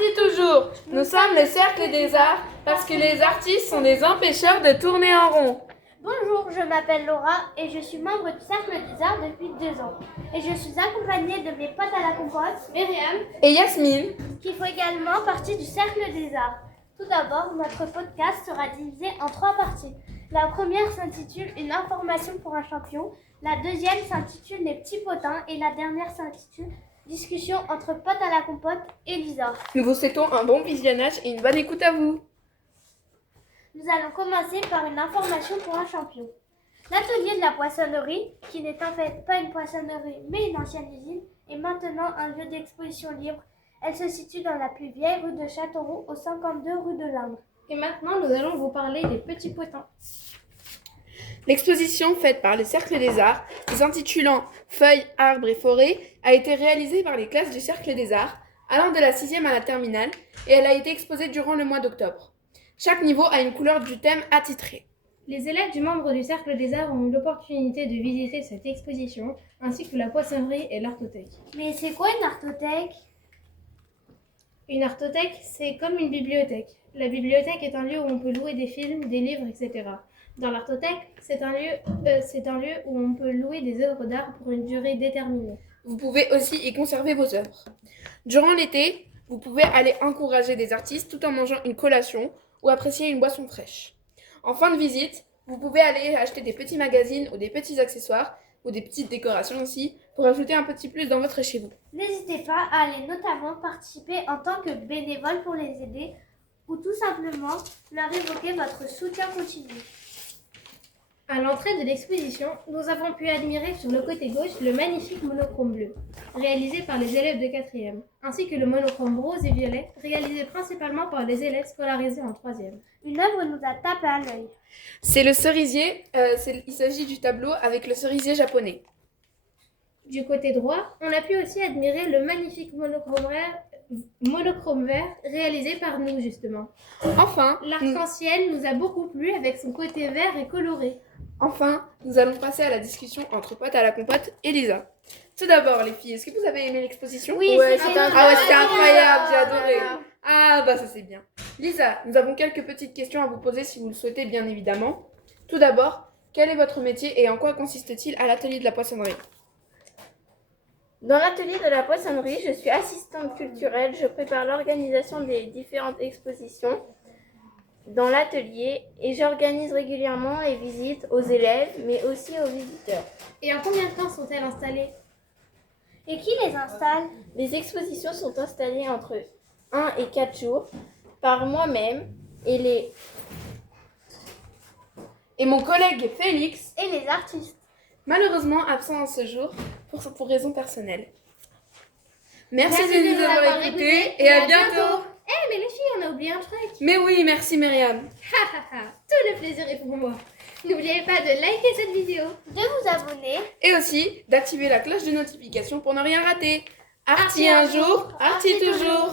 Artis toujours. Nous sommes le Cercle des Arts parce que les artistes sont des empêcheurs de tourner en rond. Bonjour, je m'appelle Laura et je suis membre du Cercle des Arts depuis 2 ans. Et je suis accompagnée de mes potes à la compote, Myriam et Yasmine, qui font également partie du Cercle des Arts. Tout d'abord, notre podcast sera divisé en 3 parties. La première s'intitule Une information pour un champion, la deuxième s'intitule Les petits potins et la dernière s'intitule Discussion entre potes à la compote et Lisa. nous vous souhaitons un bon visionnage et une bonne écoute à vous. Nous allons commencer par une information pour un champion. L'atelier de la poissonnerie, qui n'est en fait pas une poissonnerie mais une ancienne usine, est maintenant un lieu d'exposition libre. Elle se situe dans la plus vieille rue de Châteauroux, au 52 rue de l'Indre. Et maintenant, nous allons vous parler des petits potins. L'exposition faite par le Cercle des Arts, s'intitulant Feuilles, arbres et forêts, a été réalisée par les classes du Cercle des Arts, allant de la 6e à la terminale, et elle a été exposée durant le mois d'octobre. Chaque niveau a une couleur du thème attitrée. Les élèves du membre du Cercle des Arts ont eu l'opportunité de visiter cette exposition, ainsi que la poissonnerie et l'artothèque. Mais c'est quoi une artothèque ? Une artothèque, c'est comme une bibliothèque. La bibliothèque est un lieu où on peut louer des films, des livres, etc. Dans l'artothèque, c'est un lieu où on peut louer des œuvres d'art pour une durée déterminée. Vous pouvez aussi y conserver vos œuvres. Durant l'été, vous pouvez aller encourager des artistes tout en mangeant une collation ou apprécier une boisson fraîche. En fin de visite, vous pouvez aller acheter des petits magazines ou des petits accessoires ou des petites décorations aussi pour ajouter un petit plus dans votre chez vous. N'hésitez pas à aller notamment participer en tant que bénévole pour les aider ou tout simplement leur évoquer votre soutien continu. À l'entrée de l'exposition, nous avons pu admirer sur le côté gauche le magnifique monochrome bleu, réalisé par les élèves de 4e, ainsi que le monochrome rose et violet, réalisé principalement par les élèves scolarisés en 3e. Une œuvre nous a tapé à l'œil. C'est le cerisier, il s'agit du tableau avec le cerisier japonais. Du côté droit, on a pu aussi admirer le magnifique monochrome vert réalisé par nous justement. Enfin, L'arc-en-ciel nous a beaucoup plu avec son côté vert et coloré. nous allons passer à la discussion entre potes à la compote et Lisa. Tout d'abord, les filles, est-ce que vous avez aimé l'exposition ? Oui, c'était incroyable, j'ai adoré. Ah, bah ça c'est bien. Lisa, nous avons quelques petites questions à vous poser si vous le souhaitez, bien évidemment. Tout d'abord, quel est votre métier et en quoi consiste-t-il à l'atelier de la poissonnerie ? Dans l'atelier de la poissonnerie, je suis assistante culturelle. Je prépare l'organisation des différentes expositions dans l'atelier et j'organise régulièrement les visites aux élèves, mais aussi aux visiteurs. Et en combien de temps sont-elles installées ? Et qui les installe ? Les expositions sont installées entre 1 et 4 jours par moi-même et mon collègue Félix, Et les artistes. malheureusement absent en ce jour pour raisons personnelles. Merci de nous avoir écoutés et à bientôt. Mais les filles, on a oublié un truc. Mais oui, merci Myriam. Tout le plaisir est pour moi. N'oubliez pas de liker cette vidéo. De vous abonner. Et aussi d'activer la cloche de notification pour ne rien rater. Artis un jour, Artis toujours.